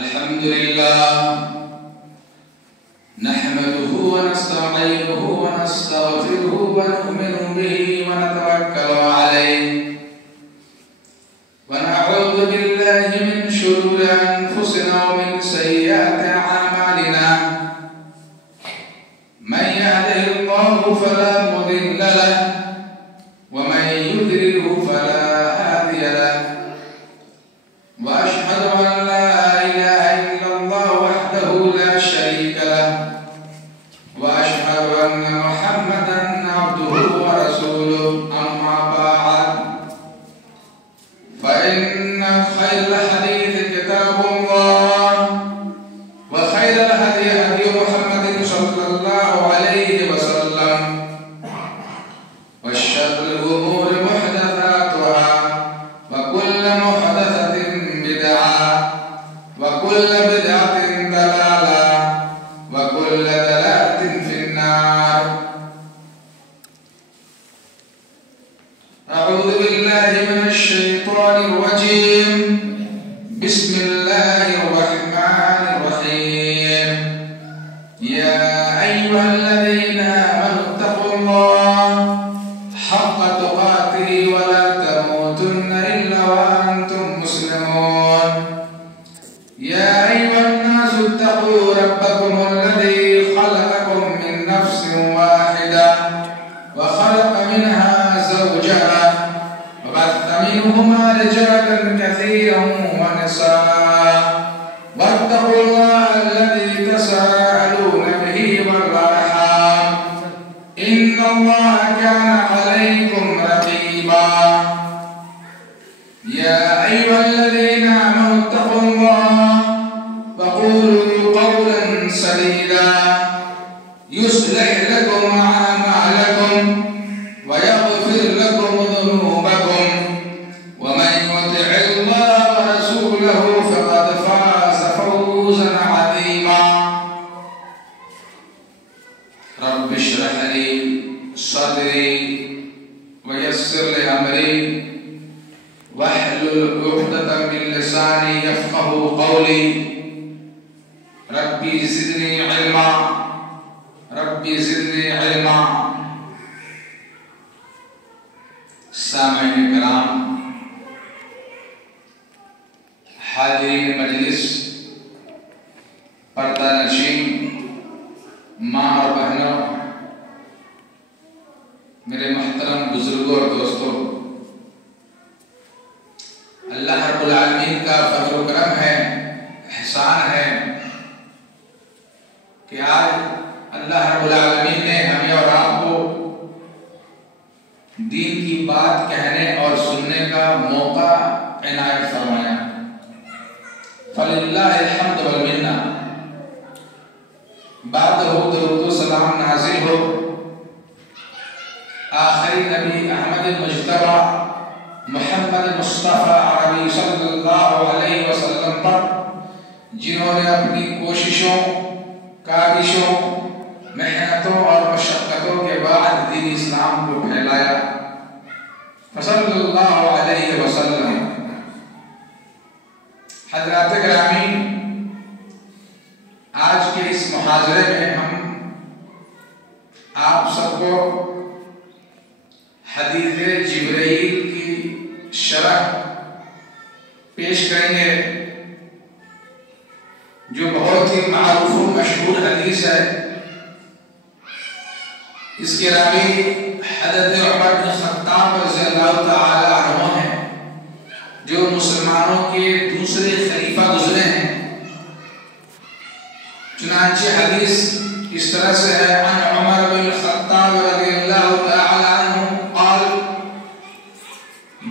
الحمد لله نحمده ونستعينه ونستغفره ونؤمن به ونتوكل عليه ونعوذ بالله من شرور أنفسنا ومن سيئات أعمالنا من يهده الله فلا مضل له ومن يضلل فلا هادي له وأشهد أن لا إله إلا الله وحده لا شريك له وأشهد أن محمدا عبده ورسوله أما بعد فإن خير الحديث كتاب الله وخير الهدي هدي محمد صلى الله عليه وسلم وشر الأمور محدثاتها وكل محدثة بدعة وكل بدعة ضلالة وكل ضلالة في النار. أعوذ بالله من الشيطان الرجيم. بسم الله الرحمن الرحيم. يا أيها الذين آمنوا اتقوا الله حق تقاته ولا تموتن إلا وأنتم مسلمون. يا أيها الناس اتقوا ربكم الذي خلقكم من نفس واحدة وخلق منها زوجها وبث منهما رجالا كثيرا ونساء واتقوا الله الذي تساءلون به والأرحام إن الله كان عليكم رقيبا. يا أيها الذين آمنوا اتقوا الله وقولوا قولا سديدا يصلح لكم أعمالكم ويغفر لكم ذنوبكم ومن يطع الله ورسوله فقد فاز فوزا عظيما. رب اشرح لي صدري ويسر لي أمري واحلل عقدة من لساني يفقهوا قولي. ربي زدني علما ربي زدني علما. سامعین کرام، حاضرین مجلس، پردہ نشین ماں اور بہنوں، میرے محترم بزرگوں اور دوستوں، اللہ رب العالمین کا فضل و کرم ہے، احسان ہے کہ آج اللہ رب العالمین نے ہمیں اور آپ کو دین کی بات کہنے اور سننے کا موقع عنایت فرمایا. فللہ الحمد والمنہ. بعد درود و سلام نازل ہو آخری نبی احمد مجتبی محمد مصطفیٰ عربی صلی اللہ علیہ وسلم پر، جنہوں نے اپنی کوششوں، کاوشوں، محنتوں اور مشقتوں کے بعد دین اسلام کو پھیلایا. صلی اللہ علیہ وسلم. حضرات گرامی، آج کے اس محاضرے میں ہم آپ سب کو حدیث جبرائیل کی شرح پیش کریں گے، جو بہت ہی معروف و مشہور حدیث ہے. اس کے راوی حضرت عمر بن خطاب رضی اللہ تعالی عنہ ہیں، جو مسلمانوں کے دوسرے خلیفہ گزرے ہیں. چنانچہ حدیث اس طرح سے ہے: عن عمر بن خطاب رضی اللہ تعالی عنہ قال: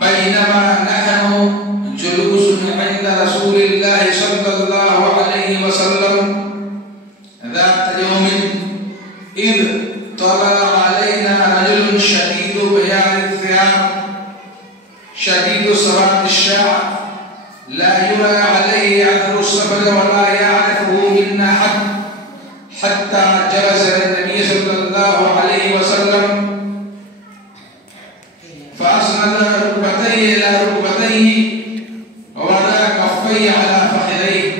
بینما نحن جلوس عند رسول اللہ صلی اللہ علیہ وسلم ذات یوم اذ طلع علينا رجل شديد بياض الثياب شديد سواد الشعر لا يرى عليه أثر السفر ولا يعرفه منا أحد حتى جلس النبي صلى الله عليه وسلم فأسند ركبتيه إلى ركبتيه ووضع كفيه على فخذيه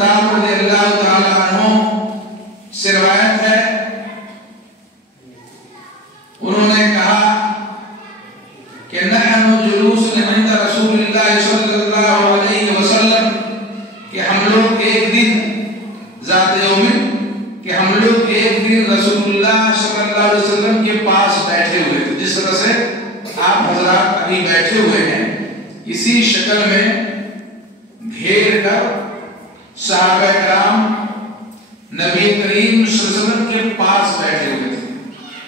خطاب رضی اللہ تعالیٰ عنہ سے روایت ہے، انہوں نے کہا کہ نحن جلوس عند رسول اللہ صلی اللہ علیہ وسلم، کہ ہم لوگ ایک دن ذات یوم، کہ ہم لوگ ایک دن رسول اللہ صلی اللہ علیہ وسلم کے پاس بیٹھے ہوئے تھے، جس طرح سے آپ حضرات ابھی بیٹھے ہوئے ہیں اسی شکل میں گھیر کر صحابہ کرام نبی کریم صلی اللہ علیہ وسلم کے پاس بیٹھے ہوئے تھے۔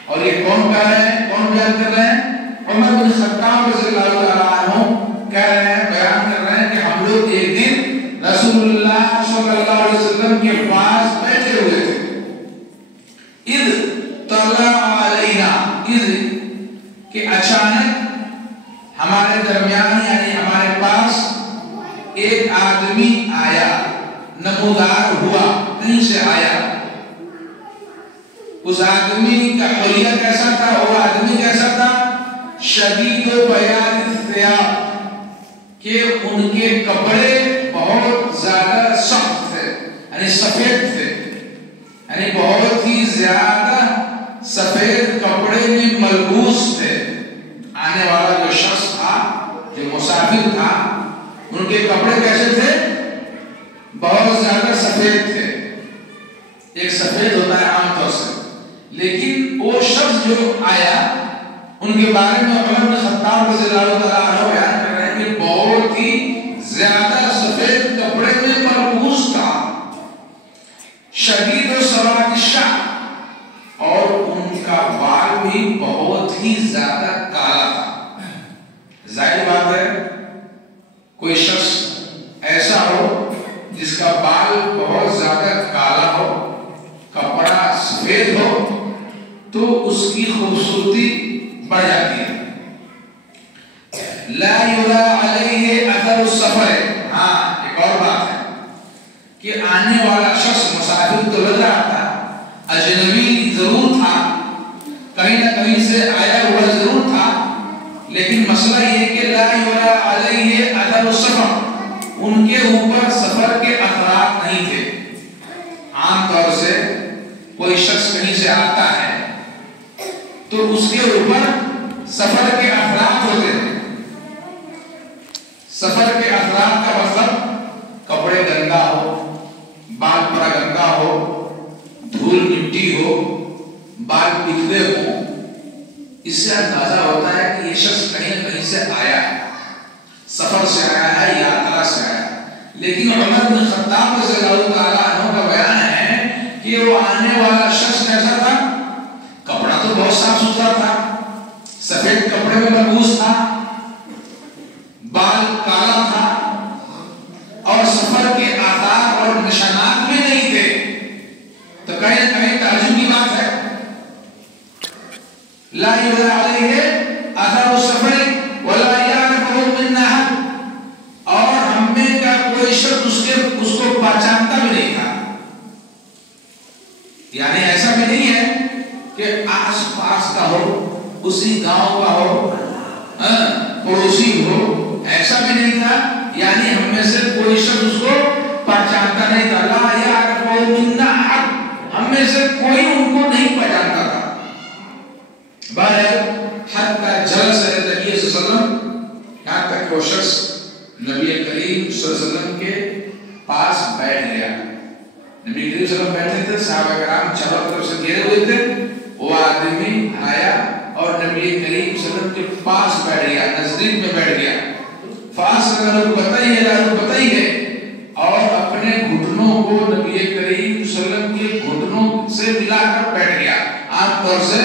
اور یہ کون کہہ رہے ہیں، کون بیان کر رہے ہیں؟ عمر بن خطاب رضی اللہ تعالیٰ عنہ کہہ رہے ہیں، بیان کر رہے ہیں کہ ہم لوگ ایک دن رسول اللہ صلی اللہ علیہ وسلم کے پاس بیٹھے ہوئے تھے، اذ طلع علینا، اذ کہ اچانک ہمارے درمیان یعنی ہمارے پاس ایک آدمی آیا، نمودار ہوا، کہیں سے آیا۔ اس آدمی کا حلیہ کیسا تھا؟ وہ آدمی کیسا تھا؟ شدید بیاض الثیاب، کہ ان کے کپڑے بہت زیادہ سخت تھے، یعنی سفید تھے، یعنی بہت ہی زیادہ سفید کپڑے میں ملبوس تھے۔ آنے والا جو شخص تھا، جو مسافر تھا، ان کے کپڑے کیسے تھے؟ بہت زیادہ سفید تھے۔ ایک سفید ہوتا ہے عام طور سے، لیکن وہ شخص جو آیا ان کے بارے میں عمر بن خطاب رضی اللہ تعالیٰ عنہ بیان کر رہے ہیں کہ بہت ہی زیادہ سفید کپڑے میں ملبوس تھا، شدید و سواد الشعر، اور ان کا بال بھی بہت ہی زیادہ کالا تھا۔ ظاہر بات ہے کوئی شخص ایسا ہو جس کا بال بہت زیادہ کالا ہو، کپڑا سفید ہو، تو اس کی خوبصورتی بڑھ جاتی ہے۔ لا یرا علیہ اثر السفر، ہاں ایک اور بات ہے کہ آنے والا شخص مسافر تو لگ رہا تھا، اجنبی ضرور تھا، کہیں نہ کہیں سے آیا ہوا ضرور تھا، لیکن مسئلہ یہ کہ لا یرا علیہ اثر السفر، ان کے اوپر سفر کے اثرات نہیں تھے۔ عام طور سے کوئی شخص کہیں سے آتا ہے تو اس کے اوپر سفر کے اثرات ہوتے ہیں۔ سفر کے اثرات کا مطلب کپڑے گندا ہو، بال پورا گندا ہو، دھول مٹی ہو، بال بکھرے ہو، اس سے اندازہ ہوتا ہے کہ یہ شخص کہیں نہ کہیں سے آیا ہے، سفر سے آیا ہے، یاترا سے آیا ہے۔ لیکن عمر بن خطاب رضی اللہ تعالیٰ عنہ کا بیان ہے کہ وہ آنے والا شخص کیسا تھا؟ کپڑا تو بہت صاف ستھرا تھا، سفید کپڑے میں ملبوس تھا، بال کالا تھا، اور سفر کے آثار اور نشانات بھی نہیں تھے۔ تو کہیں نہ کہیں تعجب کی بات ہے۔ لا یرا علیہ اثر السفر ولا یعرفہ منا احد، اور ہم میں کا کوئی شخص اس کو پہچانتا بھی نہیں تھا۔ یعنی ایسا بھی نہیں ہے کہ آس پاس کا ہو، اسی گاؤں کا ہو، پڑوسی ہو، ایسا بھی نہیں تھا، یعنی ہم میں سے کوئی شخص اس کو پہچانتا نہیں تھا۔ لا یعرفہ منا احد، ہم میں سے کوئی ان کو نہیں پہچانتا تھا۔ بہرحال حتی جلس نبی صلی اللہ علیہ وسلم، یہاں تک کہ وہ شخص نبی کریم صلی اللہ علیہ وسلم کے پاس بیٹھ گیا۔ نبی کریم صلی اللہ علیہ وسلم بیٹھے تھے، صحابہ کرام چاروں طرف سے گھیرے ہوئے تھے، وہ آدمی آیا اور نبی کریم صلی اللہ علیہ وسلم کے پاس بیٹھ گیا، نزدیک میں بیٹھ گیا۔ فاسر رکبتیہ، اور اپنے گھٹنوں کو نبی کریم صلی اللہ علیہ وسلم کے گھٹنوں سے ملا کر بیٹھ گیا۔ عام طور سے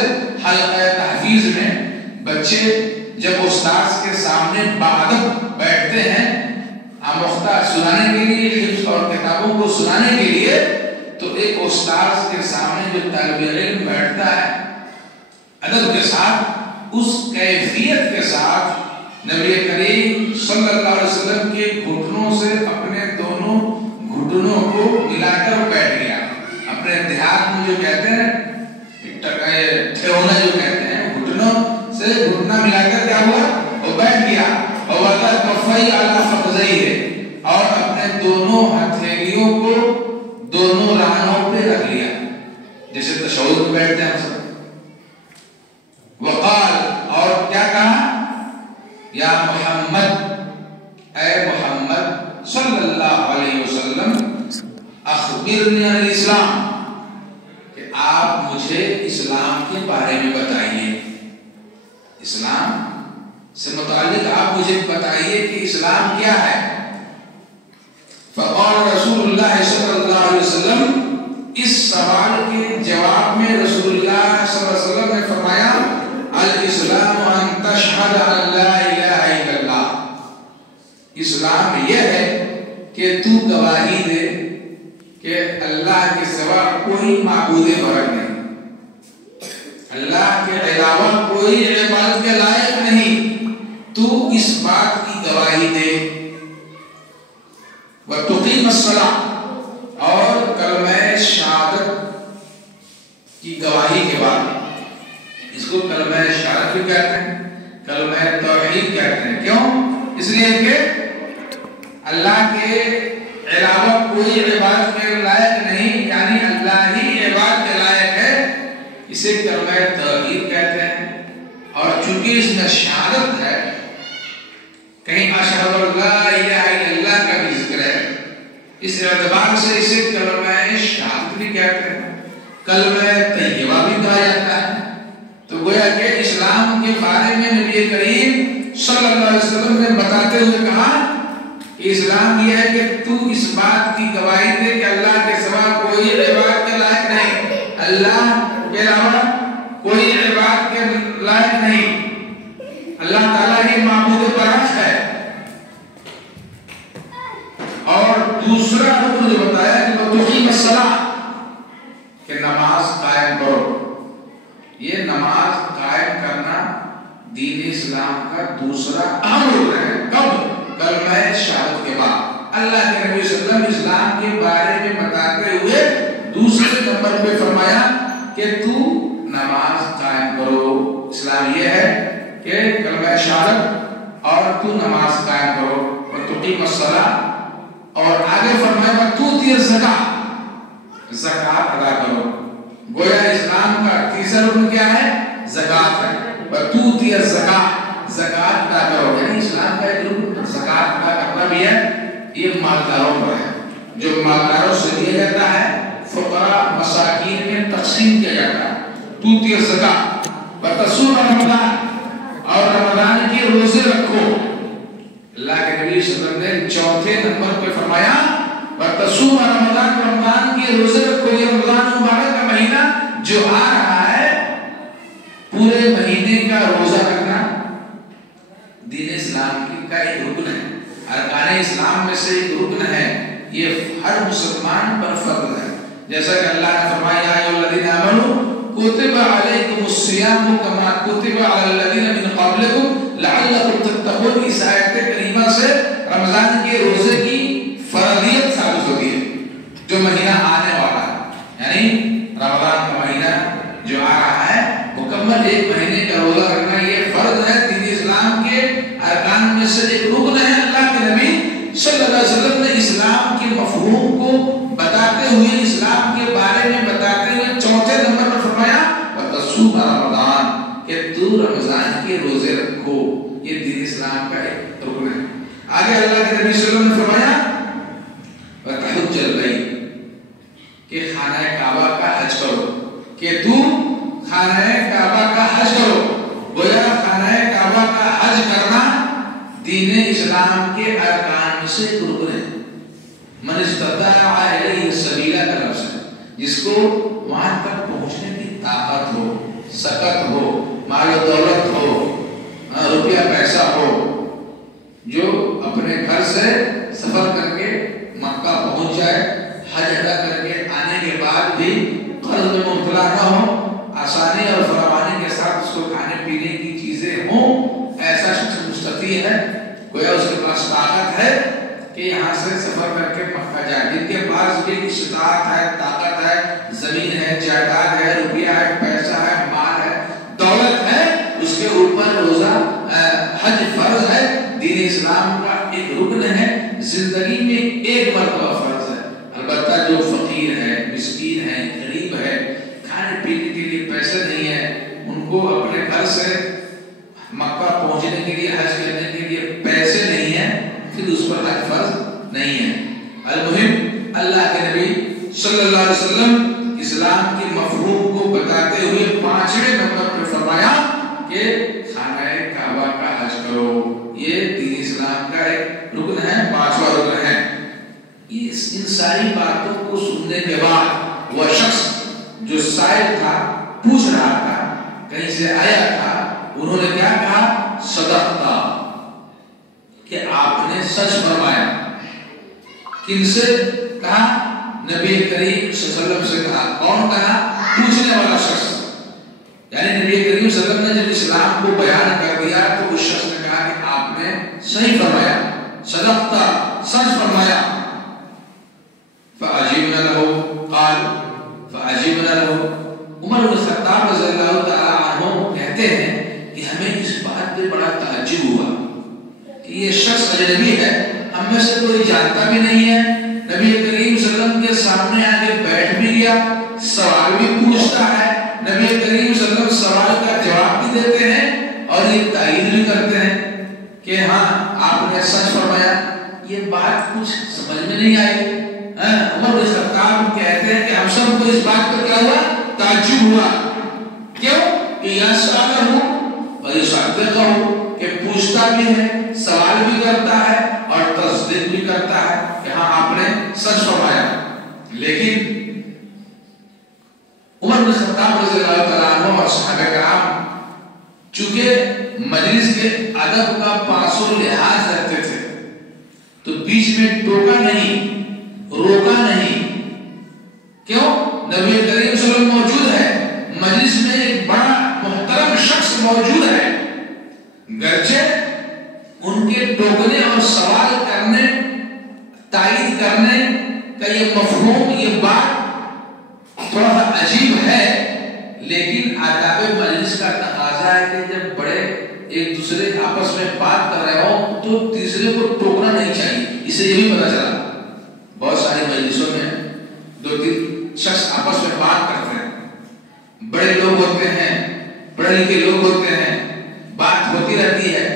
حلقہ تحفیظ میں بچے جب استاذ کے سامنے باادب بیٹھتے ہیں آموختہ سنانے کے لیے، حفظ اور کتابوں کو سنانے کے لیے، تو ایک استاذ کے سامنے جو طالب علم بیٹھتا ہے ادب کے ساتھ، اس کیفیت کے ساتھ نبی کریم صلی اللہ علیہ وسلم کے گھٹنوں سے اپنے دونوں گھٹنوں کو ملا کر بیٹھ گیا۔ اپنے دیہات میں جو کہتے ہیں ٹھیونا جو کہتے ہیں، گھٹنوں سے گھٹنا ملا کر کیا ہوا؟ وہ بیٹھ گیا۔ اور وَضَعَ كَفَّيْهِ عَلَى فَخِذَيْهِ، اور اپنے دونوں ہتھیلیوں کو دونوں رانوں پہ رکھ لیا جیسے تشہد میں بیٹھتے ہیں ہم سب. وقال اور کیا کہا؟ یا محمد اے محمد صلی اللہ علیہ وسلم اخبرنی عن الاسلام کہ آپ مجھے اسلام کے بارے میں بتائیے. اسلام سے متعلق آپ مجھے بتائیے کہ اسلام کیا ہے. فقال رسول اللہ صلی اللہ علیہ وسلم اس سوال کے جواب میں رسول اللہ صلی اللہ علیہ وسلم نے فرمایا الاسلام ان تشہد ان لا الہ الا اللہ. اسلام یہ ہے کہ تو گواہی دے کہ اللہ کے سوا کوئی معبود برحق نہیں, اللہ کے علاوہ کوئی عبادت کے لائق نہیں, تو اس بات کی گواہی دے. وَتُقِيمَ الصَّلَاةَ اور کلمہ شہادت کی گواہی کے بعد, اس کو کلمہ شہادت بھی کہتے ہیں, کلمہ توحید کہتے ہیں. کیوں؟ اس لیے کہ اللہ کے علاوہ کوئی عبادت کے لائق نہیں, یعنی اللہ ہی عبادت کے لائق ہے, اسے کلمہ توحید کہتے ہیں. اور چونکہ اس میں شہادت ہے, کہیں اشہد ان لا الہ الا اللہ کا بھی ذکر ہے, اس اعتبار سے اسے کلمہ شہادت بھی کہتے ہیں, کلمہ طیبہ بھی کہا جاتا ہے. تو گویا کہ اسلام کے بارے میں نبی کریم صلی اللہ علیہ وسلم نے بتاتے ہوئے کہا کہ اسلام یہ ہے کہ تو اس بات کی گواہی دے کہ اللہ کے سوا کوئی عبادت کے لائق نہیں, اللہ کے علاوہ کوئی عبادت کے لائق نہیں, اللہ تعالیٰ ہی معبود برحق ہے. اور دوسرا حکم جو بتایا کہ وَتُقِيمَ الصَّلَاةَ کہ نماز قائم کرو. یہ نماز قائم کرنا دین اسلام کا دوسرا اہم رکن ہے. کب؟ کلمہ شہادت کے بعد. اللہ کے نبی صلی اللہ علیہ وسلم اسلام کے بارے میں بتاتے ہوئے دوسرے نمبر پہ فرمایا کہ تو نماز قائم کرو. اسلام یہ ہے کہ کلمہ شہادت اور تو نماز قائم کرو. وَتُقِيمَ الصَّلَاةَ اور آگے فرمایا وَتُؤْتِيَ الزَّكَاةَ زکات ادا کرو. گویا اسلام کا تیسرا رکن کیا ہے؟ زکات ہے. وَتُؤْتِيَ الزَّكَاةَ زکات ادا کرو, یعنی اسلام کا ایک رکن زکات ادا کرنا بھی ہے. یہ مالداروں پر ہے, جو مالداروں سے دیا جاتا ہے, فقراء مساکین میں تقسیم کیا جاتا ہے. تُؤْتِيَ الزَّكَاةَ وَتَصُومَ رمضان اور رمضان کے روزے رکھو. اللہ کے نبی صلی اللہ علیہ وسلم نے چوتھے نمبر پہ فرمایا وَتَصُومَ رمضان رمضان کے روزے رکھو. یہ رمضان مبارک کا مہینہ جو آ رہا ہے, پورے مہینے کا روزہ رکھنا دین اسلام کا ایک رکن ہے, ارکان اسلام میں سے ایک رکن ہے. یہ ہر مسلمان پر فرض ہے. جیسا کہ اللہ نے فرمایا یا ایھا الذین آمنوا کتب علیکم الصیام کما کتب علی الذین من قبلکم لعلکم تتقون. اس آیت کریمہ سے رمضان کے روزے کی فرضیت ثابت ہوتی ہے جو مہینہ آنے والا ہے. یعنی رمضان کا مہینہ جو آ رہا ہے, مکمل ایک مہینے کا روزہ رکھنا یہ فرض ہے. دین اسلام کے ارکان میں سے ایک رکن ہے. اللہ کے نبی صلی اللہ علیہ وسلم نے اسلام کے مفہوم کو بتاتے ہوئے, اسلام کے بارے میں بتاتے ہوئے چوتھے نمبر پر فرمایا وَتَصُومَ رمضان کہ تو رمضان کے روزے رکھو. یہ دین اسلام کا ایک رکن ہے. آگے اللہ کے نبی صلی اللہ علیہ وسلم نے فرمایا وَتَحُجَّ الْبَيْتَ کہ خانہ کعبہ کا حج کرو, کہ تو خانہ کعبہ کا حج کرو. گویا خانہ کعبہ کا حج کرنا دین اسلام کے ارکان میں سے ایک رکن ہے. من استطاع الیہ سبیلا کا لفظ ہے, جس کو وہاں تک پہنچنے کی طاقت ہو, سکت ہو, مال و دولت ہو, روپیہ پیسہ ہو, جو اپنے گھر سے سفر کر کے مکہ پہنچ جائے, حج ادا کر کے آنے کے بعد بھی قرض میں مبتلا نہ ہو, آسانی اور فراوانی کے ساتھ اس کو کھانے پینے کی چیزیں ہوں, ایسا شخص مستطیع ہے. گویا اس کے پاس طاقت ہے کہ یہاں سے سفر کر کے مکہ جائے. جن کے پاس بھی استطاعت ہے, طاقت ہے, زمین ہے, جائیداد ہے, روپیہ ہے, پیسہ ہے, مال ہے, دولت ہے, اس کے اوپر روزہ حج فرض ہے. دین اسلام کا ایک رکن ہے, زندگی میں ایک مرتبہ فرض ہے. البتہ جو فقیر مسکین ہے, غریب ہے, کھانے پینے کے لیے پیسے نہیں ہے, ان کو اپنے گھر سے مکہ پہنچنے کے لیے, حج کرنے کے لیے پیسے نہیں ہیں, پھر اس پر حج فرض نہیں ہے. المہم اللہ کے نبی صلی اللہ علیہ وسلم اسلام کے مفہوم کو بتاتے ہوئے 5ویں نمبر پر فرمایا کہ خانہ کعبہ کا حج کرو. یہ دین اسلام کا ایک رکن ہے, 5واں رکن ہے. ان ساری باتوں کو سننے کے بعد وہ شخص جو سائل تھا, پوچھ رہا تھا, کہیں سے آیا تھا, انہوں نے کیا کہا؟ صدقتا, کہ آپ نے سچ فرمایا. کن سے کہا؟ نبی کریم صلی اللہ علیہ وسلم سے کہا. کون کہا؟ پوچھنے والا شخص. یعنی نبی کریم صلی اللہ علیہ وسلم نے جب اسلام کو بیان کر دیا تو اس شخص نے کہا کہ آپ نے صحیح فرمایا, صدقتا, سچ فرمایا. فعجبنا له قال فعجبنا له. عمر بن خطاب رضی اللہ تعالی عنہ کہتے ہیں کہ ہمیں اس بات پہ بڑا تعجب ہوا کہ یہ شخص اجنبی ہے, ہم میں سے کوئی جانتا بھی نہیں ہے, نبی کریم صلی اللہ علیہ وسلم کے سامنے آگے بیٹھ بھی گیا, سوال بھی پوچھتا ہے, نبی کریم صلی اللہ علیہ وسلم سوال کا جواب بھی دیتے ہیں اور یہ تائید بھی کرتے ہیں کہ ہاں آپ نے سچ فرمایا. یہ بات کچھ سمجھ میں نہیں آئی. عمر بن خطاب کہتے ہیں کہ ہم سب کو اس بات پر کیا ہوا؟ تعجب ہوا. کیوں؟ کہ یسألہ و یصدقہ, کہ پوچھتا بھی ہے, سوال بھی کرتا ہے اور تصدیق بھی کرتا ہے کہ ہاں آپ نے سچ فرمایا. لیکن عمر بن خطاب رضی اللہ تعالیٰ عنہ اور صحابہ کرام چونکہ مجلس کے ادب کا پاس و لحاظ رکھتے تھے تو بیچ میں ٹوکا نہیں, روکا نہیں. کیوں؟ نبی کریم صلی اللہ علیہ وسلم موجود ہے, مجلس میں ایک بڑا محترم شخص موجود ہے, گرچہ ان کے ٹوکنے اور سوال کرنے, تائید کرنے کا یہ مفہوم, یہ بات تھوڑا عجیب ہے, لیکن آداب مجلس کا تقاضا ہے کہ جب بڑے ایک دوسرے آپس میں بات کر رہے ہوں تو تیسرے کو ٹوکنا نہیں چاہیے. اسے یہ بھی پتا چلا بہت ساری مجلسوں میں 2-3 شخص آپس میں بات کرتے ہیں, بڑے لوگ ہوتے ہیں, پڑھے لکھے لوگ ہوتے ہیں, بات ہوتی رہتی ہے,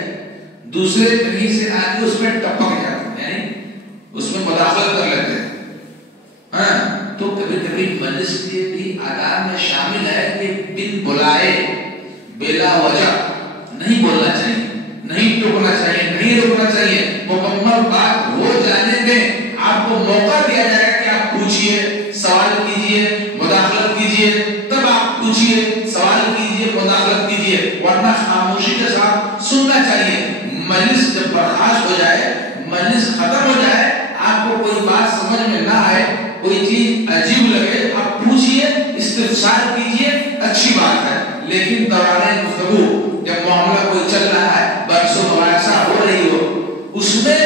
دوسرے کہیں سے آگے اس میں ٹپک جاتے ہیں, یعنی اس میں مداخلت کر لیتے ہیں. تو کبھی کبھی مجلس کے بھی آداب میں شامل ہے کہ بن بلائے بلا وجہ نہیں بولنا چاہیے, نہیں ٹوکنا چاہیے, نہیں روکنا چاہیے. مکمل بات ہو جانے دیں, آپ کو موقع دیا جائے گا کہ آپ پوچھئے, سوال کیجئے, مداخلت کیجئے, تب آپ پوچھئے, سوال کیجئے, مداخلت کیجئے, ورنہ خاموشی کے ساتھ سننا چاہیے. مجلس جب برخاست ہو جائے, مجلس ختم ہو جائے, آپ کو کوئی بات سمجھ میں نہ آئے, کوئی چیز عجیب لگے, آپ پوچھئے, استفسار کیجئے, اچھی بات ہے. لیکن دوران گفتگو جب معاملہ کوئی چل رہا ہے, بحث و مباحثہ ہو رہی ہو, اس میں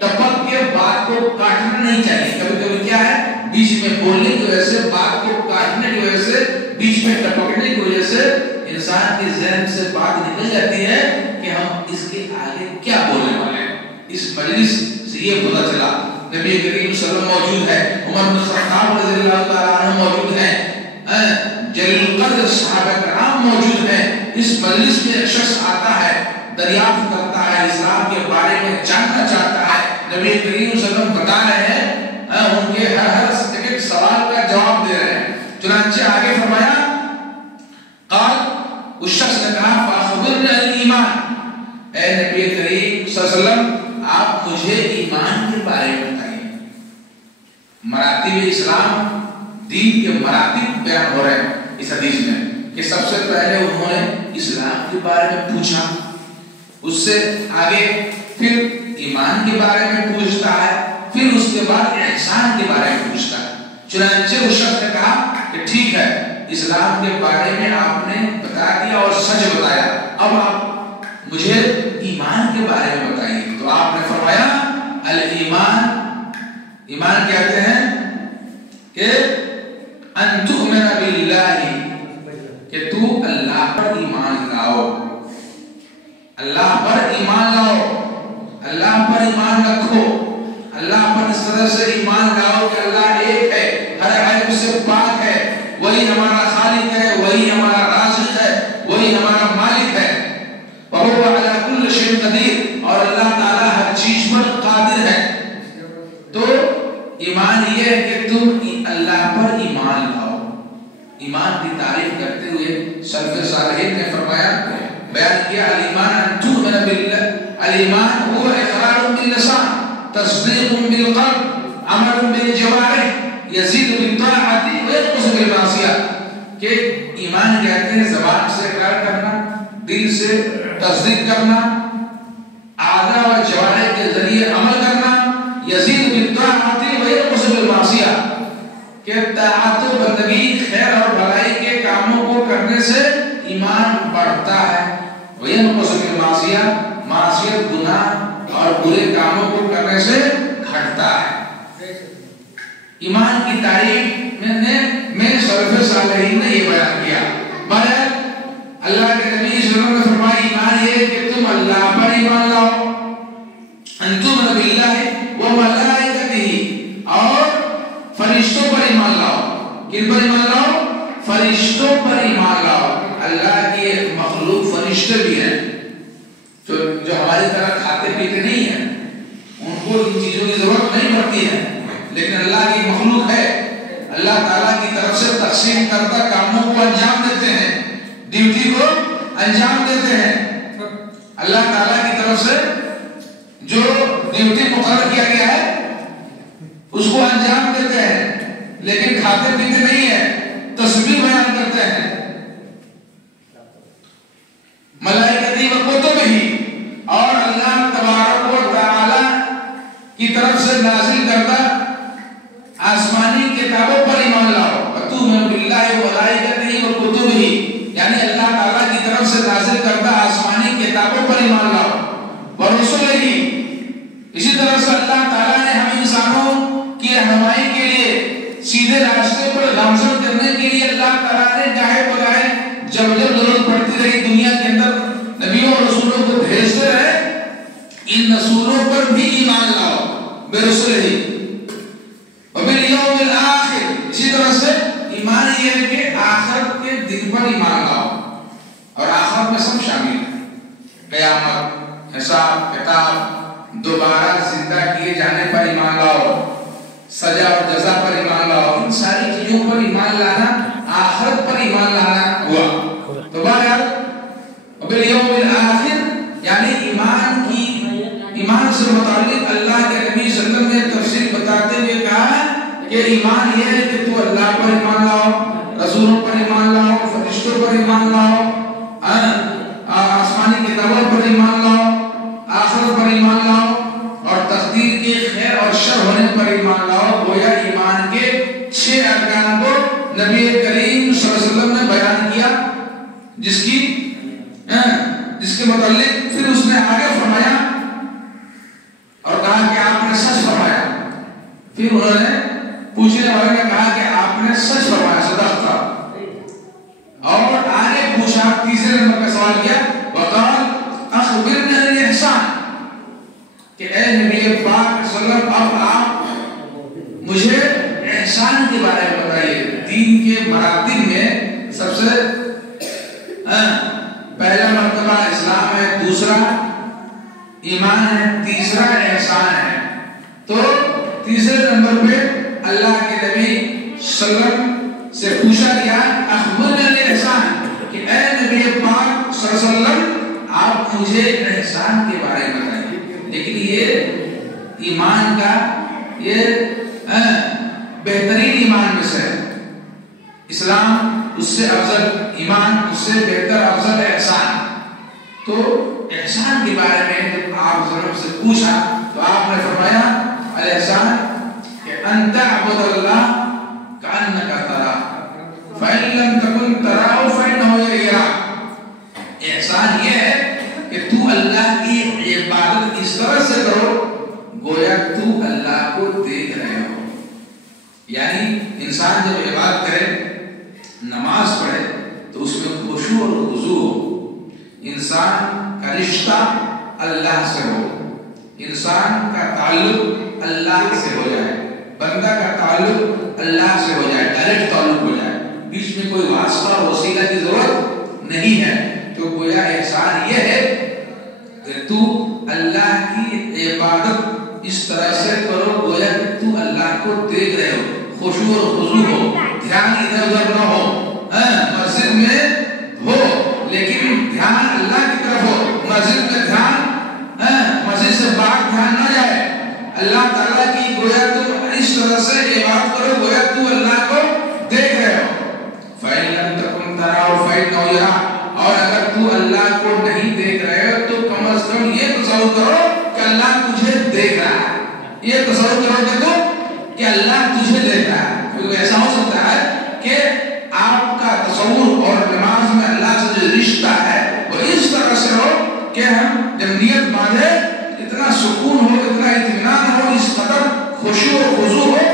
ٹپک کے بات کو کاٹنا نہیں چاہیے. کبھی کبھی کیا ہے, بیچ میں بولنے کی وجہ سے, بات کو کاٹنے کی وجہ سے, بیچ میں ٹپکنے کی وجہ سے انسان کے ذہن سے بات نکل جاتی ہے کہ ہم اس کے آگے کیا بولنے والے ہیں. اس مجلس سے یہ پتہ چلا نبی کریم صلی اللہ علیہ وسلم موجود ہے, عمر بن خطاب رضی اللہ تعالیٰ عنہ موجود ہیں, جلیل القدر صحابہ کرام موجود ہیں. اس مجلس میں ایک شخص آتا ہے, دریافت کرتا ہے, اسلام کے بارے میں جاننا چاہتا ہے. نبی کریم صلی اللہ علیہ وسلم بتا رہے ہیں, ان کے ہر ایک سوال کا جواب دے رہے ہیں. چنانچہ آگے فرمایا, قال, اس شخص نے کہا, فاخبرنا الایمان, اے نبی کریم صلی اللہ علیہ وسلم آپ مجھے ایمان کے بارے میں بتائیے. مراتب اسلام, دین کے مراتب بیان ہو رہے ہیں اس حدیث میں کہ سب سے پہلے انہوں نے اسلام کے بارے میں پوچھا, اس سے آگے پھر ایمان کے بارے میں پوچھتا ہے, پھر اس کے بعد احسان کے بارے میں پوچھتا ہے. چنانچہ اس شخص نے کہا کہ ٹھیک ہے, اسلام کے بارے میں آپ نے بتا دیا اور سچ بتایا, اب آپ مجھے ایمان کے بارے میں بتائیے. تو آپ نے فرمایا الایمان, ایمان کہتے ہیں کہ ان تؤمن باللہ, کہ تو اللہ پر ایمان لاؤ, اللہ پر ایمان لاؤ, اللہ پر ایمان رکھو, اللہ پر اس طرح سے ایمان لاؤ کہ اللہ ایک ہے, ہر عیب سے پاک ہے، وہی ہمارا خالق ہے، وہی ہمارا رازق ہے، وہی ہمارا مالک ہے۔ وَهُوَ عَلَى كُلِّ شَيْءٍ قَدِيرٌ، اور اللہ تعالیٰ ہر چیز پر قادر ہے۔ تو ایمان یہ ہے کہ تم اللہ پر ایمان لاؤ۔ ایمان کی تعریف کرتے ہوئے سلف صالحین نے فرمایا، بیان کیا، الایمان ان تؤمن باللہ، الایمان هو اقرار باللسان، تصدیق بالقلب، عمل بالجوارح، یزید بالطاعۃ وینقص بالمعصیہ۔ کہ ایمان کہتے ہیں زبان سے اقرار کرنا، دل سے تصدیق کرنا، اعضاء و جوارح کے ذریعے عمل کرنا، یزید بالطاعۃ وینقص بالمعصیہ، کہ طاعت و بندگی، خیر اور بھلائی کے کاموں کو کرنے سے ایمان بڑھتا ہے، وینقص بالمعصیہ، معصیت گناہ اور برے کاموں کو کرنے سے گھٹتا ہے۔ ایمان کی تعریف میں سلف صالحین نے یہ بیان کیا۔ بہرحال اللہ کے نبی صلی اللہ علیہ وسلم نے فرمایا ایمان یہ کہ تم اللہ پر ایمان لاؤ، ان تؤمن باللہ و ملائکتہ، اور فرشتوں پر ایمان لاؤ۔ کن پر ایمان لاؤ؟ فرشتوں پر ایمان لاؤ۔ اللہ کی مخلوق فرشتے بھی ہیں جو ہماری طرح کھاتے پیتے نہیں ہیں، ان کو ان چیزوں کی ضرورت نہیں پڑتی ہے، لیکن اللہ کی مخلوق ہے۔ اللہ تعالیٰ کی طرف سے تقسیم کردہ کاموں کو انجام دیتے ہیں، ڈیوٹی کو انجام دیتے ہیں۔ اللہ تعالیٰ کی طرف سے جو ڈیوٹی مقرر کیا گیا ہے اس کو انجام دیتے ہیں، لیکن کھاتے پیتے نہیں ہیں، تسبیح بیان کرتے ہیں۔ ملائکتی و کتبہ، اور اللہ تبارک و تعالی کی طرف سے نازل کردہ آسمانی کتابوں پر ایمان لاؤ۔ وَتُؤْمِنُ بِاللَّهِ وَمَلَائِكَتِهِ وَكُتُبِهِ، یعنی اللہ تعالیٰ کی طرف سے نازل کردہ آسمانی کتابوں پر ایمان لاؤ۔ وَرُسُلِهِ، اسی طرح سے اللہ تعالیٰ نے ہم انسانوں کی رہنمائی کے لیے، سیدھے راستے پر گامزن کرنے کے لیے اللہ تعالیٰ نے گاہے بگاہے جب ضرورت پڑتی رہی دنیا کے اندر نبیوں اور رسولوں کو بھیجتے رہے۔ ان رسولوں پر بھی ایمان لاؤ، برسلہ وبالیوم الآخر، اسی طرح سے ایمان یہ ہے کہ آخرت کے دن پر ایمان لاؤ، اور آخرت میں سب شامل ہیں، قیامت، حساب کتاب، دوبارہ زندہ کیے جانے پر ایمان لاؤ، سزا اور جزا پر ایمان لاؤ۔ ان ساری چیزوں پر ایمان لانا آخرت پر ایمان لانا ہوا۔ تو بہرحال وبالیوم الآخر یعنی ایمان سے متعلق اللہ کے نبی صلی اللہ علیہ وسلم نے تفصیل بتاتے ہوئے کہا کہ ایمان یہ ہے کہ تو اللہ پر ایمان لاؤ، رسولوں پر ایمان لاؤ، فرشتوں پر ایمان لاؤ، آسمانی کتابوں پر ایمان لاؤ، آخرت پر ایمان لاؤ، اور تقدیر کے خیر اور شر ہونے پر ایمان لاؤ۔ گویا ایمان کے 6 ارکان کو نبی کریم صلی اللہ علیہ وسلم نے بیان کیا، جس کے متعلق پھر اس نے آگے فرمایا اور کہا کہ آپ نے سچ فرمایا۔ پھر انہوں نے پوچھنے والے نے کہا کہ آپ نے سچ فرمایا، صدقتا، اور آگے پوچھا، تیسرے نمبر کا سوال کیا، وقال اخبرنی عن الاحسان، کہ اے نبی پاک صلی اللہ علیہ وسلم اب آپ مجھے احسان کے بارے میں بتائیے۔ دین کے مراتب میں سب سے پہلا مرتبہ اسلام ہے، دوسرا ایمان ہے، تیسرا احسان ہے۔ تو تیسرے نمبر پہ اللہ کے نبی صلی اللہ علیہ وسلم سے پوچھا گیا اخبرنی عن الاحسان، کہ اے نبی پاک صلی اللہ علیہ وسلم آپ مجھے احسان کے بارے میں بتائیے۔ لیکن یہ ایمان کا یہ بہترین ایمان میں سے ہے، اسلام اس سے افضل، ایمان اس سے بہتر افضل احسان۔ تو احسان کے بارے میں جب آپ ضرور سے پوچھا تو آپ نے فرمایا الاحسان کہ ان تعبد اللہ کأنک تراہ فإن لم تکن تراہ فإنہ یراک۔ احسان یہ ہے کہ تو اللہ کی عبادت اس طرح سے کرو گویا تو اللہ کو دیکھ رہے ہو۔ یعنی انسان جب عبادت کرے، نماز پڑھے، تو اس میں خشوع اور خضوع ہو، انسان کا رشتہ اللہ سے ہو، انسان کا تعلق اللہ سے ہو جائے، بندہ کا تعلق اللہ سے ہو جائے، ڈائریکٹ تعلق ہو جائے، بیچ میں کوئی واسطہ اور وسیلہ کی ضرورت نہیں ہے. تو گویا احسان یہ ہے کہ تو اللہ کی عبادت اس طرح سے کرو گویا کہ تو اللہ کو دیکھ رہے ہو، خشوع اور خضوع ہو، دھیان ادھر ادھر نہ ہو. مسجد میں ہو لیکن دھیان اللہ کی طرف ہو، مسجد میں دھیان مسجد سے باہر دھیان نہ جائے. اللہ تعالیٰ کی گویا تم اس طرح سے عبادت کرو گویا تو اللہ کو دیکھ رہے ہو. فَإِن لَمْ تَكُنْ تَرَاهُ فَإِنَّهُ يَرَاكَ. اور اگر تو اللہ کو نہیں دیکھ رہے ہو تو کم از کم یہ تصور کرو کہ اللہ تجھے دیکھ رہا ہے. یہ تصور کرو کہ اللہ تجھے دیکھ رہا ہے. کیونکہ ایسا ہو سکتا ہے کہ آپ کا تصور اور نماز میں اللہ سے جو رشتہ ہے وہ اس طرح سے ہو کہ ہم جب نیت باندھے اتنا سکون ہو، اتنا اطمینان ہو، اس قدر خشوع و خضوع ہو،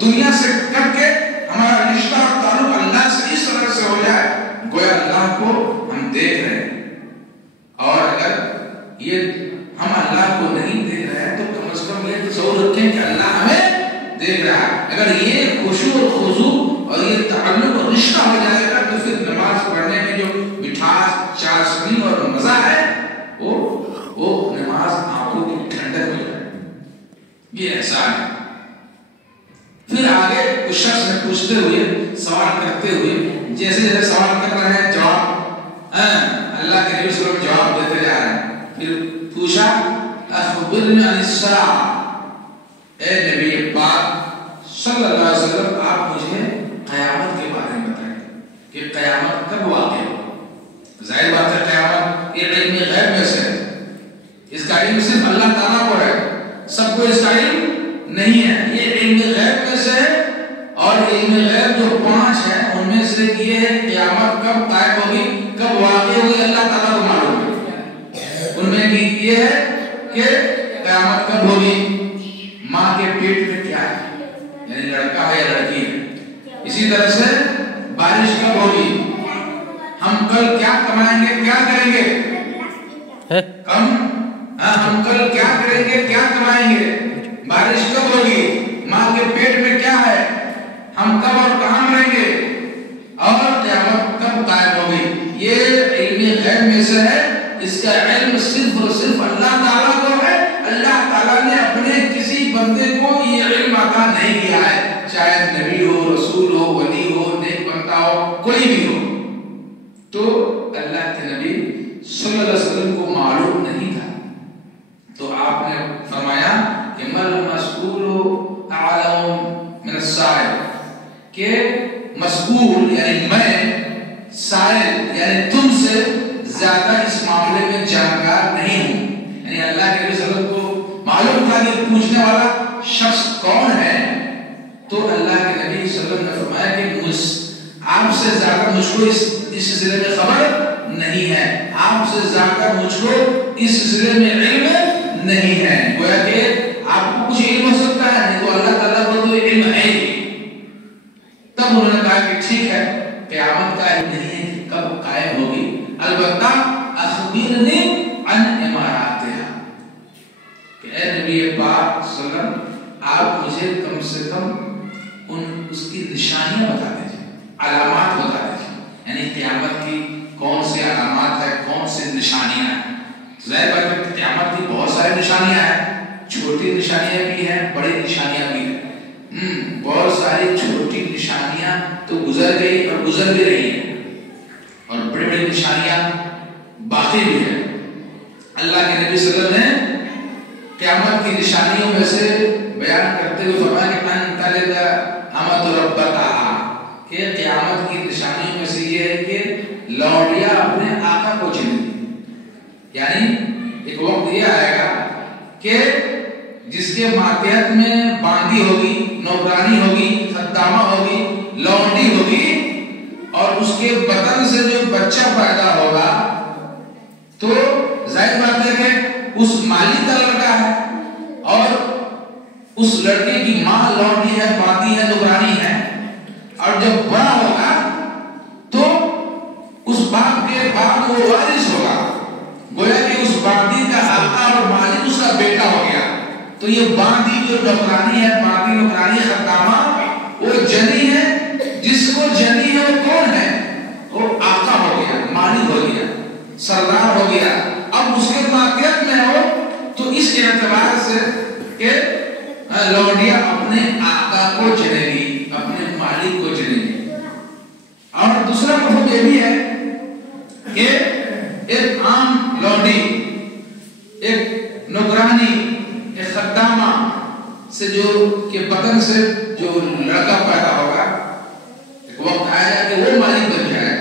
دنیا سے کٹ کے ہمارا رشتہ اور تعلق اللہ سے اس طرح سے ہو جائے گویا اللہ کو ہم دیکھ رہے ہیں. اور اگر یہ ہم اللہ کو نہیں دیکھ رہے ہیں تو کم از کم یہ تصور رکھیں کہ اللہ ہمیں دیکھ رہا ہے. اگر یہ خشوع اور خضوع اور یہ تعلق اور رشتہ ہو جائے گا تو پھر نماز پڑھنے میں جو مٹھاس، چاشنی اور مزہ ہے وہ نماز آنکھوں کی ٹھنڈک ہو جائے. یہ احسان ہے. پھر آگے اس شخص نے پوچھتے ہوئے، سوال کرتے ہوئے، جیسے جیسے سوال کر رہے ہیں جواب اللہ کے نبی صلی اللہ علیہ وسلم جواب دیتے جا رہے ہیں. پھر پوچھا اخبرنی عن الساعہ، اے نبی پاک صلی اللہ علیہ وسلم آپ مجھے قیامت کے بارے میں بتائیں کہ قیامت کب واقع ہو. ظاہر بات ہے قیامت یہ علم غیب میں سے ہے، اس کا علم صرف اللہ تعالیٰ کو ہے، سب کو اس کا علم نہیں ہے. یہ علم غیب میں سے ہے اور علم غیب جو 5 ہے ان میں سے یہ ہے قیامت کب قائم ہوگی، کب واقع ہوگی، اللہ تعالیٰ کو معلوم ہے. ان میں یہ ہے کہ قیامت کب ہوگی، ماں کے پیٹ میں کیا ہے، یعنی لڑکا ہے یا لڑکی ہے. اسی طرح سے بارش کب ہوگی، ہم کل کیا کمائیں گے، کیا کریں گے، ہم کل کیا کریں گے، کیا کمائیں گے. بارش کب ہوگی، ماں کے پیٹ میں کیا ہے، ہم کب اور کہاں مریں گے، اور قیامت کب قائم ہوگی. یہ علم غیب میں سے ہے. اس کا علم صرف اور صرف اللہ تعالیٰ کو ہے. اللہ تعالیٰ نے اپنے کسی بندے کو یہ علم عطا نہیں کیا ہے، چاہے نبی ہو، رسول ہو، ولی ہو، نیک بندہ ہو، کوئی بھی ہو. تو اللہ کے نبی صلی اللہ علیہ وسلم کو معلوم نہیں تھا. تو آپ نے فرمایا کہ مل مسئول اعلم من السائل، کہ مسئول یعنی میں، سائل یعنی تم سے زیادہ اس معاملے میں جانکار نہیں ہوں. یعنی اللہ کے نبی صلی اللہ علیہ وسلم کو معلوم تھا کہ پوچھنے والا شخص کون ہے. تو اللہ کے نبی صلی اللہ علیہ وسلم نے فرمایا کہ آپ سے زیادہ مجھ کو اس سلسلے میں خبر نہیں ہے، آپ سے زیادہ مجھ کو اس سلسلے میں علم نہیں ہے. گویا کہ آپ کو کچھ علم ہو سکتا ہے نہیں تو اللہ تعالیٰ کو تو علم ہے ہی. تب انہوں نے کہا کہ ٹھیک ہے قیامت کا علم نہیں ہے کہ کب قائم ہوگی، البتہ اخبرنی عن اماراتها، کہ اے نبی پاک صلی اللہ علیہ وسلم آپ مجھے کم سے کم اس کی نشانیاں بتا دیجیے، علامات بتا دیجیے. یعنی قیامت کی کون سی علامات ہے، کون سی نشانیاں ہیں. ظاہر بات ہے قیامت کی بہت ساری نشانیاں ہیں، چھوٹی نشانیاں بھی ہیں، بڑی نشانیاں بھی ہیں. بہت ساری چھوٹی نشانیاں تو گزر گئی اور گزر بھی رہی ہیں، اور بڑی بڑی نشانیاں باقی بھی ہیں. اللہ کے نبی صلی اللہ علیہ وسلم نے قیامت کی نشانیوں میں سے بیان کرتے ہوئے فرمایا کہ ان تلد امۃ ربتہا، کہ قیامت کی نشانیوں میں سے یہ ہے کہ لوڈیا اپنے آقا کو چنے گی. یعنی ایک وقت یہ آئے گا کہ جس کے ماتحت میں باندی ہوگی، نوکرانی ہوگی، خدامہ ہوگی، لونڈی ہوگی، اور اس کے بدن سے جو بچہ پیدا ہوگا تو ظاہر بات ہے کہ اس مالک کا لڑکا ہے اور اس لڑکے کی ماں لونڈی ہے، باندی ہے، نوکرانی ہے. اور جب بڑا ہوگا تو اس باپ کے بعد وہ وارث ہوگا. گویا کہ اس باندی کا آقا اور مالک اس کا بیٹا ہو گیا. تو یہ باندی جو نوکرانی ہے، باندی نوکرانی خدامہ، وہ جنی ہے، جس کو جنی ہے وہ کون ہے؟ وہ آقا ہو گیا، مالک ہو گیا، سردار ہو گیا. اب اس کے ماتحت میں ہو تو اس اعتبار سے کہ لونڈیا اپنے آقا کو جنے گی، اپنے مالک کو جنے گی. اور دوسرا مفہوم یہ بھی ہے کہ ایک عام لونڈی، ایک نوکرانی، ایک خدامہ سے جو کہ بدن سے جو لڑکا پیدا ہوگا، ایک وقت آئے گا کہ وہ مالک بن جائے،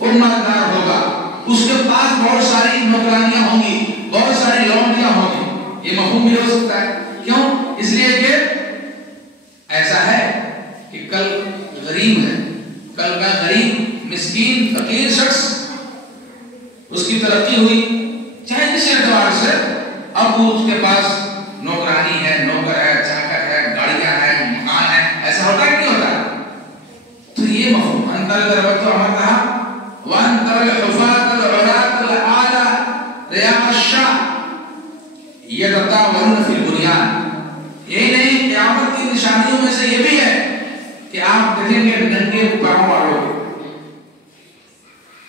وہ مالدار ہوگا، اس کے پاس بہت ساری نوکرانیاں ہوں گی، بہت ساری لونڈیاں ہوں گی. یہ مفہوم بھی ہو سکتا ہے. کیوں؟ اس لیے کہ ایسا ہے کہ کل غریب ہے، کل کا غریب مسکین فقیر شخص، اس کی ترقی ہوئی چاہے جس اعتبار سے، اب وہ اس کے پاس نوکرانی ہے، نوکر ہے، چاکر ہے، گاڑیاں ہیں، مکان ہے. ایسا ہوتا ہے کہ نہیں ہوتا؟ تو یہ مفہوم انتر دربت ہمارا کہا وانتر الحفاظ العراق العالی ریاض الشاہ یتطاولون فی البنیان. یہی نہیں، قیامت کی نشانیوں میں سے یہ بھی ہے کہ آپ دیکھیں گے ننگے پاؤں والوں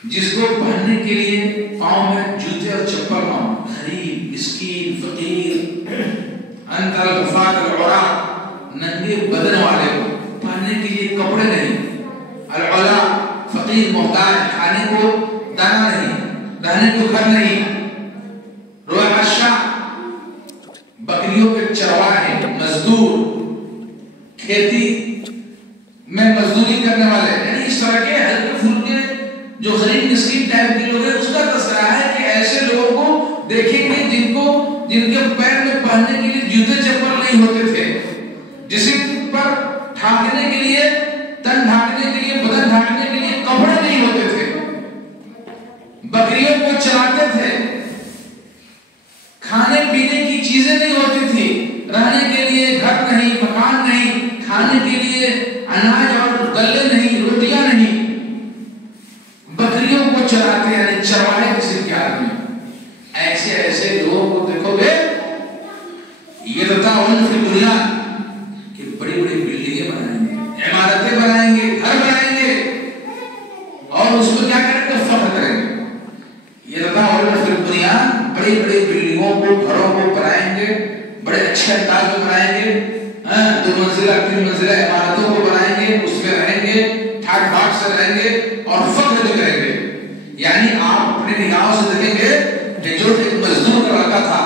جس کو پہننے کے لیے پاؤں میں جوتے اور چپل نہ ہو، غریب، مسکین، فقیر، انتر الحفاظ العراق، ننگے بدن والے کو پہننے کے لیے کپڑے نہیں، العلا فقیر، محتاج، کھانے کو دانا نہیں، رہنے کو گھر نہیں، روح الشاہ بکریوں کے چرواہے، مزدور، کھیتی میں مزدوری کرنے والے، یعنی اس طرح کے ہلکے پھلکے جو غریب مسکین ٹائپ کے لوگ ہیں، اس کا تذکرہ ہے کہ ایسے لوگوں کو دیکھیں گے جن کے پیر میں پہننے کے لیے جوتے چپل نہیں ہوتے تھے، جسم پر ڈھانکنے کے لیے، تن ڈھانکنے کے لیے، بدن ڈھانکنے کے لیے کپڑے نہیں ہوتے تھے، بکریوں کو چراتے تھے، کھانے پینے کی چیزیں نہیں ہوتی تھی، رہنے کے لیے گھر نہیں، مکان نہیں، کھانے کے لیے اناج اور غلے نہیں، روٹیاں نہیں، بکریوں کو چراتے یعنی چرواہے قسم کے آدمی. ایسے ایسے لوگوں کو دیکھو گے یتطاولون فی البنیان کہ بڑی بڑی بلڈنگیں بنائیں گے، عمارتیں بنائیں گے، گھر بنائیں گے، اور اس کو کیا کریں گے؟ فخر کریں گے. یتطاولون فی البنیان، بڑی بڑی بلڈنگوں کو، گھروں کو بنائیں گے، بڑے اچھے انداز میں بنائیں گے، 2 منزلہ 3 منزلہ عمارتوں کو بنائیں گے، اس میں رہیں گے، ٹھاٹ بھاٹ سے رہیں گے اور فخر بھی کریں گے. یعنی آپ اپنے نگاہوں سے دیکھیں گے کہ جو ایک مزدور کا لڑکا تھا،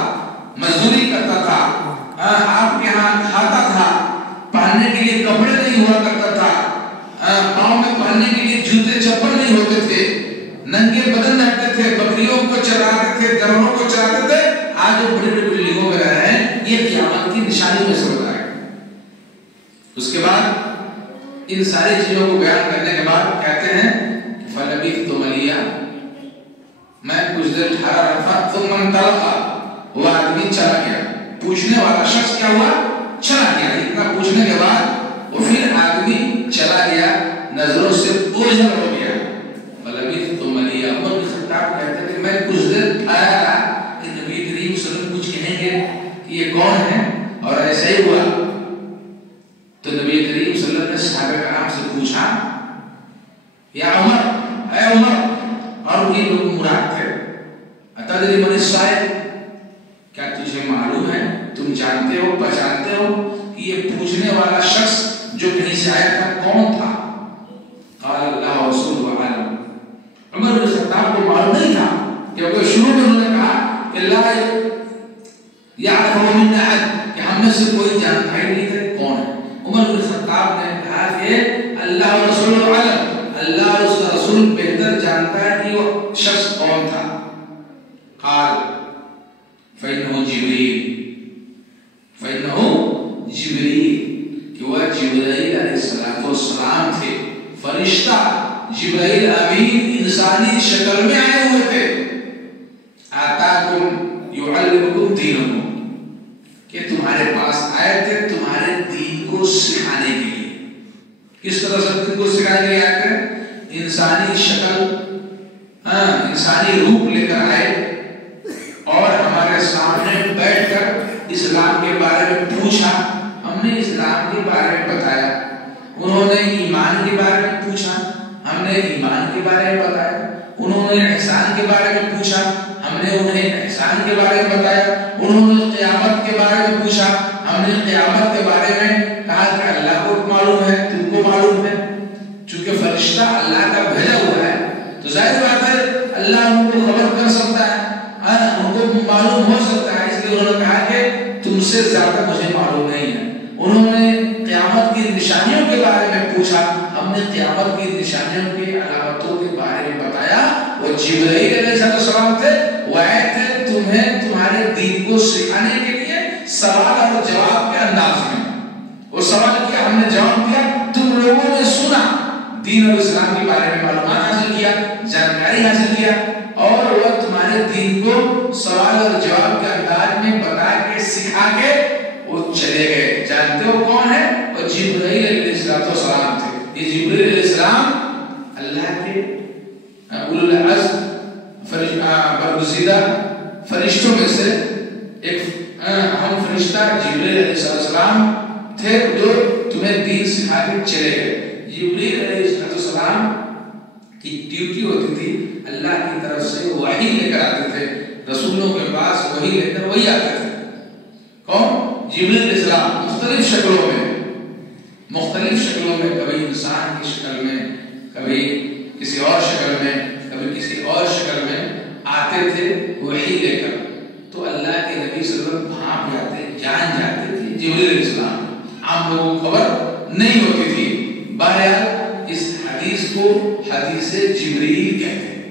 مزدوری کرتا تھا، آپ کے ہاں کھاتا تھا، پہننے کے لیے کپڑے نہیں ہوا کرتا تھا، پاؤں میں پہننے کے لیے جوتے چپل نہیں ہوتے تھے، ننگے بدن رہتے تھے، بکریوں کو چراتے تھے، درہوں کو چراتے تھے، آج وہ بڑی بڑی بلڈنگوں میں رہ رہے ہیں. یہ قیامت کی نشانی میں سے ہوتا ہے. اس کے بعد ان ساری چیزوں کو بیان کرنے کے بعد کہتے ہیں کہ فَلَبِثْتُ مَلِيًّا، میں کچھ دیر ٹھہرا رہا تھا، ثُمَّ انطَلَقَ، وہ آدمی چلا گیا. پوچھنے والا شخص کیا ہوا؟ چلا گیا. اتنا پوچھنے کے بعد وہ پھر آدمی چلا گیا، نظروں سے اوجھل ہو گیا. فَلَبِثْتُ مَلِيًّا، عمر بن خطاب کہتے ہیں کہ میں کچھ دیر ٹھہرا رہا کہ نبی کریم صلی اللہ علیہ وسلم کچھ کہیں گے کہ یہ کون ہے، اور ایسا ہی ہوا. تو نبی کریم صلی اللہ علیہ وسلم نے صحابہ کرام سے پوچھا، یا عمر، اے عمر، اور یہ لوگ مراد تھے، اتدری من السائل، کیا تجھے معلوم ہے، تم جانتے ہو، پہچانتے ہو کہ یہ پوچھنے والا شخص جو کہیں سے آیا تھا کون تھا؟ قال اللہ ورسولہ اعلم. عمر بن خطاب کو معلوم نہیں تھا، کیونکہ شروع میں انہوں نے کہا کہ لا یعرف منا احد، کہ ہم میں سے کوئی جانتا ہی نہیں تھا کون ہے. عمر بن خطاب نے کہا کہ اللہ ورسولہ اعلم، اللہ اور اس کا رسول بہتر جانتا ہے کہ وہ شخص کون تھا. قال فإنه جبريل، فإنه جبريل، کہ وہ جبرائیل علیہ السلام تھے، فرشتہ جبرائیل امین انسانی شکل میں آئے ہوئے تھے. آتاکم یعلمکم دینکم، کہ تمہارے پاس آئے تھے تمہارے دین کو سکھانے کے لیے. کس طرح سے دین کو سکھانے کے لیے آئے تھے؟ انسانی شکل، انسانی روپ لے کر آئے اور ہمارے سامنے بیٹھ کر اسلام کے بارے میں پوچھا، ہم نے اسلام کے بارے میں بتایا، انہوں نے ایمان کے بارے میں پوچھا، ہم نے ایمان کے بارے میں بتایا، انہوں نے احسان کے بارے میں پوچھا، ہم نے انہیں احسان کے بارے میں بتایا، انہوں نے قیامت کے بارے میں پوچھا، ہم نے قیامت کے بارے میں کہا کہ اللہ کو معلوم ہے، تم کو معلوم ہے، چونکہ فرشتہ اللہ کا بھیجا ہوا ہے تو ظاہر بات ہے اللہ ان کو خبر کر سکتا ہے، ان کو معلوم ہو سکتا ہے، اس لیے انہوں نے کہا کہ تم سے زیادہ مجھے معلوم نہیں ہے۔ انہوں نے قیامت کی نشانیوں کے بارے میں پوچھا، ہم نے قیامت کی نشانیوں کی علامتوں کے بارے میں بتایا۔ وہ جبرائیل علیہ السلام تھے، وہ آئے تھے تمہیں تمہارے دین کو سکھانے کے لیے سوال اور جواب کے انداز میں۔ وہ سوال کیا، ہم نے جواب دیا، تم لوگوں نے سنا، دین اور اسلام کے بارے میں معلومات حاصل کیا، جانکاری حاصل کیا، اور وہ تمہارے دین کو سوال اور جواب کے انداز میں بتا کے سکھا کے وہ چلے گئے۔ جانتے ہو کون ہے؟ وہ جبرائیل علیہ السلام تھے۔ یہ جبرائیل علیہ السلام اللہ کے اولو العزم برگزیدہ فرشتوں میں سے ایک اہم فرشتہ جبرائیل علیہ السلام تھے جو تمہیں دین سکھا کے چلے گئے۔ جبرائیل علیہ السلام کی ڈیوٹی ہوتی تھی اللہ کی طرف سے وحی لے کر آتے تھے، رسولوں کے پاس وحی لے کر وہی آتے تھے۔ کون؟ جبرائیل علیہ السلام مختلف شکلوں میں، کبھی انسان کی شکل میں، کبھی کسی اور شکل میں، کبھی کسی اور شکل میں آتے تھے وحی لے کر۔ تو اللہ کے نبی صلی اللہ علیہ وسلم بھانپ جاتے، جان جاتے تھے جبرائیل علیہ السلام، عام لوگوں کو خبر نہیں ہوتی تھی۔ بہرحال اس حدیث کو حدیث جبرائیل کہتے ہیں،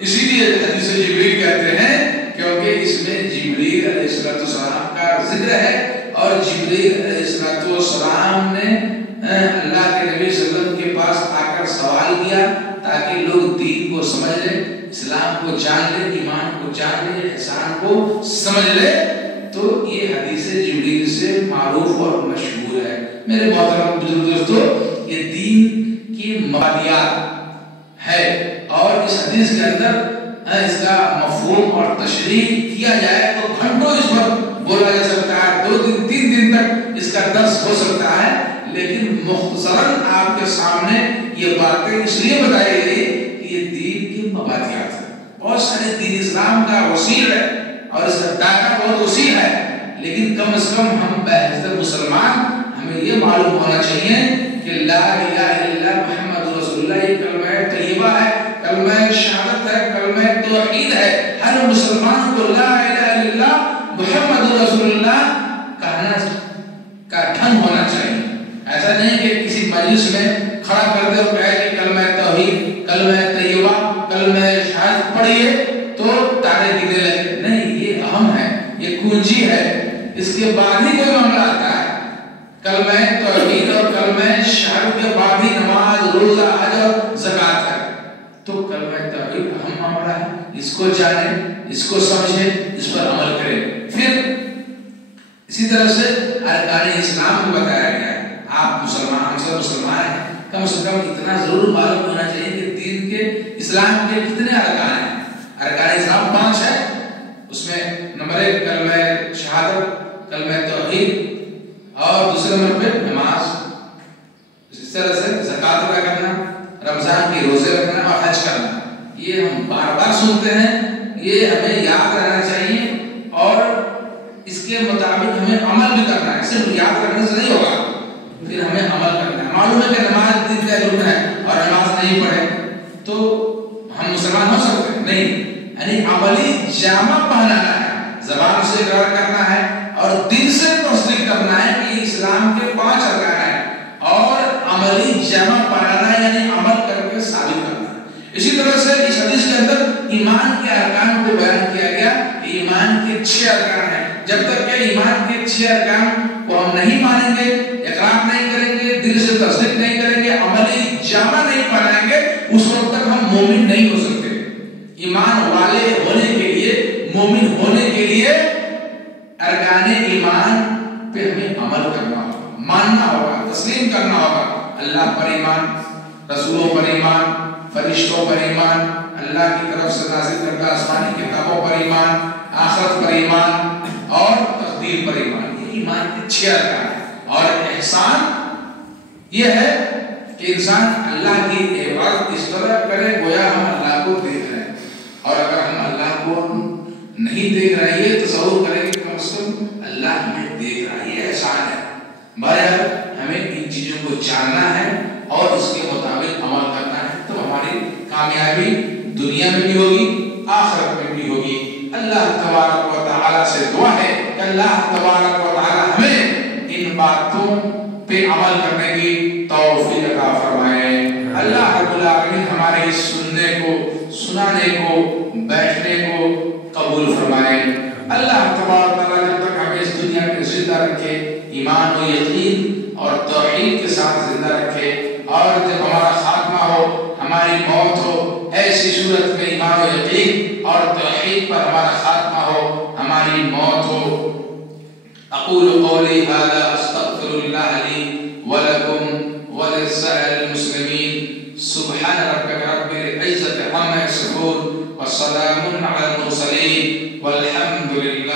اسی لیے حدیث جبرائیل کہتے ہیں کیونکہ اس میں جبرائیل علیہ السلام کا ذکر ہے، اور جبرائیل علیہ السلام نے اللہ کے نبی صلی اللہ علیہ وسلم کے پاس آ کر سوال کیا تاکہ لوگ دین کو سمجھ لیں، اسلام کو جان لیں، ایمان کو جان لیں، احسان کو سمجھ لیں۔ تو یہ حدیث جبرائیل سے معروف اور مشہور ہے۔ میرے محترم بزرگ دوستو، یہ دین کی مبادیات ہے، اور اس حدیث کے اندر اس کا مفہوم اور تشریح کیا جائے تو گھنٹوں اس پر بولا جا سکتا ہے، 2 دن 3 دن تک اس کا درس ہو سکتا ہے، لیکن مختصراً آپ کے سامنے یہ باتیں اس لیے بتائی گئی کہ یہ دین کی مبادیات ہے۔ بہت سارے دین اسلام کا وسیع ہے اور اس کا دائرہ بہت وسیع ہے، لیکن کم از کم ہم بحیثیت مسلمان ہمیں یہ معلوم ہونا چاہیے کہ لا الہ الا اللہ محمد رسول اللہ یہ کلمہ طیبہ ہے، کلمہ شہادت ہے، کلمہ توحید ہے۔ ہر مسلمان کو لا الہ الا اللہ محمد رسول اللہ کہنا کا ڈھنگ ہونا چاہیے۔ ایسا نہیں کہ کسی مجلس میں کھڑا کر دے اور کہے کہ کلمہ توحید، کلمہ طیبہ، کلمہ شہادت پڑھیے تو تارے گرنے لگے، نہیں، یہ اہم ہے، یہ کنجی ہے، اس کے بعد ہی کوئی معاملہ آتا ہے۔ کلمہ توحید اور کلمہ شہادت کے بعد ہی نماز، روزہ، حج اور زکوٰۃ ہے۔ تو کلمہ توحید اہم معاملہ ہے، اس کو جانیں، اس کو سمجھیں، اس پر عمل کریں۔ پھر اسی طرح سے ارکان اسلام کو بتایا گیا ہے۔ آپ مسلمان، ہم سب مسلمان ہیں، کم سے کم اتنا ضرور معلوم ہونا چاہیے کہ دین کے اسلام کے کتنے ارکان ہیں۔ ارکان اسلام 5 ہے، اس میں نمبر 1 کلمہ شہادت، کلمہ توحید، اور دوسرے نمبر پہ نماز، اس طرح سے زکوٰۃ ادا کرنا، رمضان کے روزے رکھنا اور حج کرنا۔ یہ ہم بار بار سنتے ہیں، یہ ہمیں یاد رہنا چاہیے اور اس کے مطابق ہمیں عمل بھی کرنا ہے۔ صرف یاد رکھنے سے نہیں ہوگا، پھر ہمیں عمل کرنا ہے۔ معلوم ہے کہ نماز دین کا رکن ہے اور نماز نہیں پڑھے تو ہم مسلمان ہو سکتے ہیں؟ نہیں، یعنی عملی جامہ پہنانا ہے، زبان سے اقرار کرنا ہے اور دل سے تصدیق کرنا ہے کہ یہ اسلام کے 5 ارکان ہیں، اور عملی جامہ پہنانا ہے یعنی عمل کر کے ثابت کرنا ہے۔ اسی طرح سے اس حدیث کے اندر ایمان کے ارکان کو بیان کیا گیا کہ ایمان کے 6 ارکان ہیں۔ جب تک کہ ایمان کے 6 ارکان کو ہم نہیں مانیں گے، اقرار نہیں کریں گے، دل سے تصدیق نہیں کریں گے، عملی جامہ نہیں پہنائیں گے، اس وقت تک ہم مومن نہیں ہو سکتے۔ ایمان والے ہونے کے لیے، مومن ہونے کے لیے ارکان ایمان پہ ہمیں عمل کرنا ہوگا، ماننا ہوگا، تسلیم کرنا ہوگا۔ اللہ پر ایمان، رسولوں پر ایمان، فرشتوں پر ایمان، اللہ کی طرف سے نازل کردہ آسمانی کتابوں پر ایمان، آخرت پر ایمان، اور تقدیر پر ایمان، یہ ایمان کے 6 ارکان ہیں۔ اور احسان یہ ہے کہ انسان اللہ کی عبادت اس طرح کرے گویا ہم اللہ کو دیکھ رہے ہیں، اور اگر ہم اللہ کو نہیں دیکھ رہے ہیں یہ تصور کریں کہ کم از کم اللہ ہمیں دیکھ رہا ہے، یہ احسان ہے۔ بہرحال ہمیں ان چیزوں کو جاننا ہے اور اس کے مطابق عمل کرنا ہے، تو ہماری کامیابی دنیا میں بھی ہوگی، آخرت میں بھی ہوگی۔ اللہ تبارک و تعالیٰ سے دعا ہے کہ اللہ تبارک و تعالیٰ ہمیں ان باتوں پہ عمل کرنے کی توفیق عطا فرمائے۔ اللہ رب العالمین ہمارے اس سننے کو، سنانے کو، بیٹھنے کو قبول فرمائے۔ اللہ تبارک و تعالیٰ جب تک ہمیں اس دنیا میں زندہ رکھے، ایمان و یقین اور توحید کے ساتھ زندہ رکھے، اور جب ہمارا خاتمہ ہو، ہماری موت ہو، ایسی صورت میں ایمان و یقین اور توحید پر ہمارا خاتمہ ہو، ہماری موت ہو۔ اقول قولی ھذا استغفر اللہ لی ولکم ولسائر المسلمین۔ سبحان ربک رب العزة عما یصفون وسلام علی المرسلین والحمد للہ۔